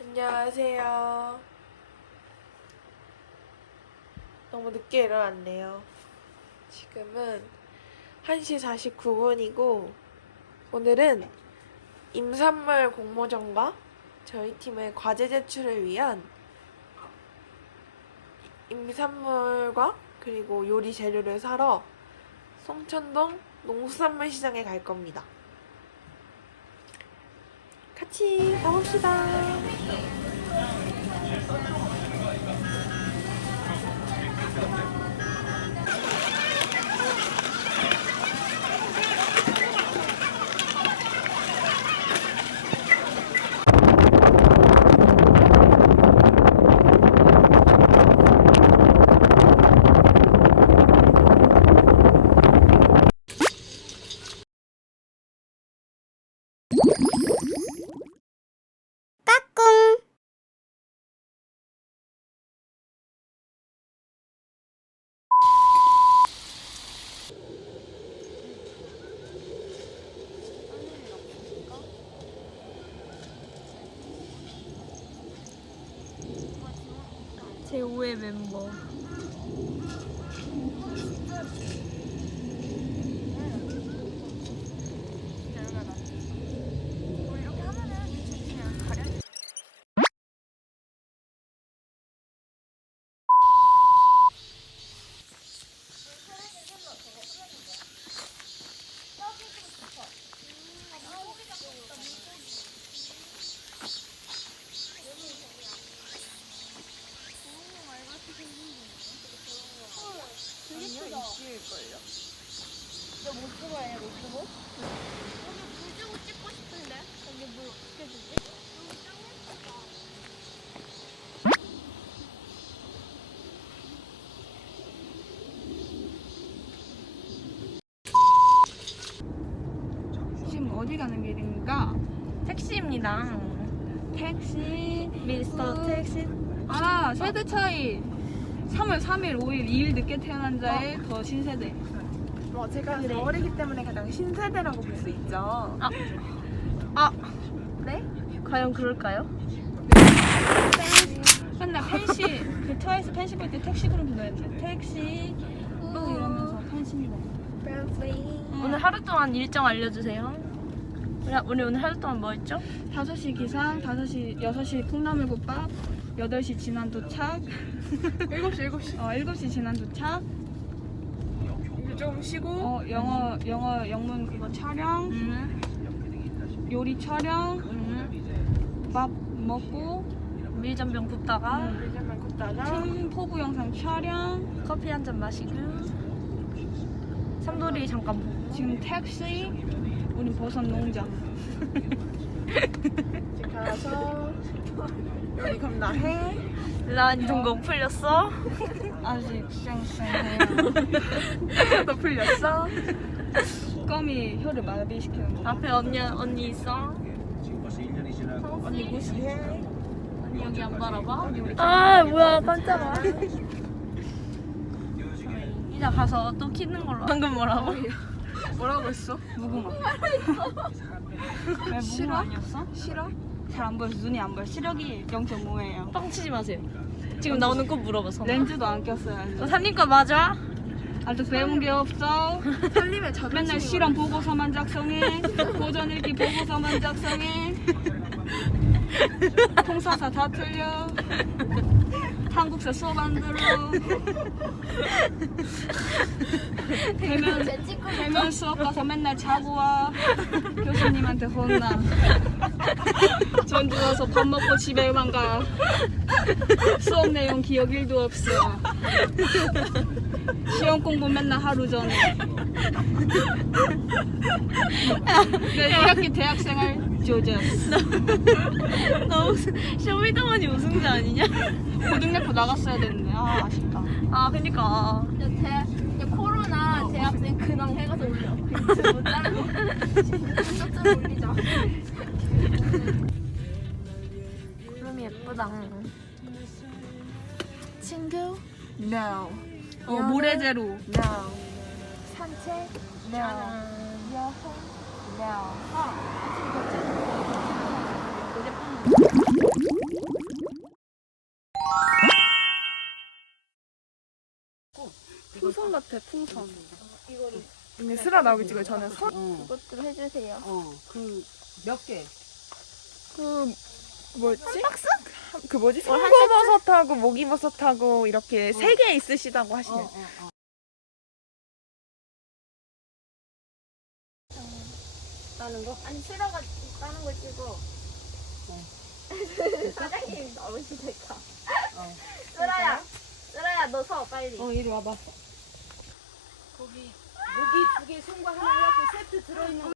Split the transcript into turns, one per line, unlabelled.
안녕하세요. 너무 늦게 일어났네요. 지금은 1시 49분이고, 오늘은 임산물 공모전과 저희 팀의 과제 제출을 위한 임산물과 그리고 요리 재료를 사러 송천동 농수산물 시장에 갈 겁니다. 같이 가봅시다. se hueven vos.
제5의 멤버.
지금 어디 가는 길인가?
택시입니다.
택시
미스터
후.
택시.
아 세대 차이 3월 3일 5일 2일 늦게 태어난 자의 더 신세대.
뭐 제가 어리기 때문에 가장 신세대라고 볼 수 있죠.
아,
네?
과연 그럴까요?
맨날 펜시 그 트와이스 펜시 볼때 택시 그룹 불러였는데 택시 또 이러면서 펜시 먹어
오늘 하루 동안 일정 알려주세요. 우리, 우리 오늘 하루 동안 뭐 했죠?
5시 기상 5시 6시 콩나물국밥 8시 진안 도착.
7시, 7시.
어 7시 진안 도착.
좀 쉬고.
어 영어 영어 영문 그거 촬영.
음,
요리 촬영.
음.
밥 먹고.
밀전병 굽다가.
이제만 굽다가.
춤 포부 영상 촬영.
커피 한 잔 마시고. 삼돌이 잠깐 보고.
지금 택시 우리 버섯 농장
이제 가서. 여기 그럼 나 해.
난 동공 풀렸어?
아직 쌩쌩해요
너 풀렸어?
껌이 혀를 마비시키는 거
앞에 언니 언니 있어?
언니 무시해.
언니 여기 안 바라봐? 아 뭐야 깜짝아. 이제 가서 또 키는 걸로. 방금 뭐라고?
뭐라고 했어?
무궁화 왜
싫어?
무궁화 아니었어?
싫어?
잘 안 보여서 눈이 안 보여 시력이 0.5예요
뻥치지 마세요. 지금 나오는 꽃 물어봐서.
렌즈도 안 꼈어요.
너 삼님 거 맞아?
아직 배운 게 없어
살림에 자존심이
맨날 실험 보고서만 작성해 고전 읽기 보고서만 작성해 통사사 다 틀려 한국사 수업 안 들어 대면, 대면 수업 가서 맨날 자고 와. 교수님한테 혼나. 전주 가서 밥 먹고 집에만 가. 수업 내용 기억 1도 없어 시험 공부 맨날 하루 전에 내 1학기 대학생활 조졌어
너 무슨 쇼미더머니 우승자 아니냐?
고등학교 나갔어야 되는데 아 아쉽다
아 그니까.
대, 이제 코로나 대학생 근황 해가서 올려. 유튜브 짜고. 좀 올리자.
구름이 예쁘다. 친구?
No 어 모래제로
No. 산제
풍선 같아 풍선.
근데 슬아 나오기 찍어요. 저는 선
어,
그것 좀 해주세요.
어, 그 몇 개?
그 뭐였지? 한 박스? 그 뭐지? 송거버섯하고 모기버섯하고 이렇게 세 개 있으시다고
어,
하시네요.
어, 어. 따는 거?
아니 슬아가 따는 거 찍어. 사장님이 나오시니까.
어.
슬아야, 슬아야 너 서 빨리.
어, 이리 와봐. 거기 모기 두 개, 송과 하나 해갖고 세트 들어있는 거.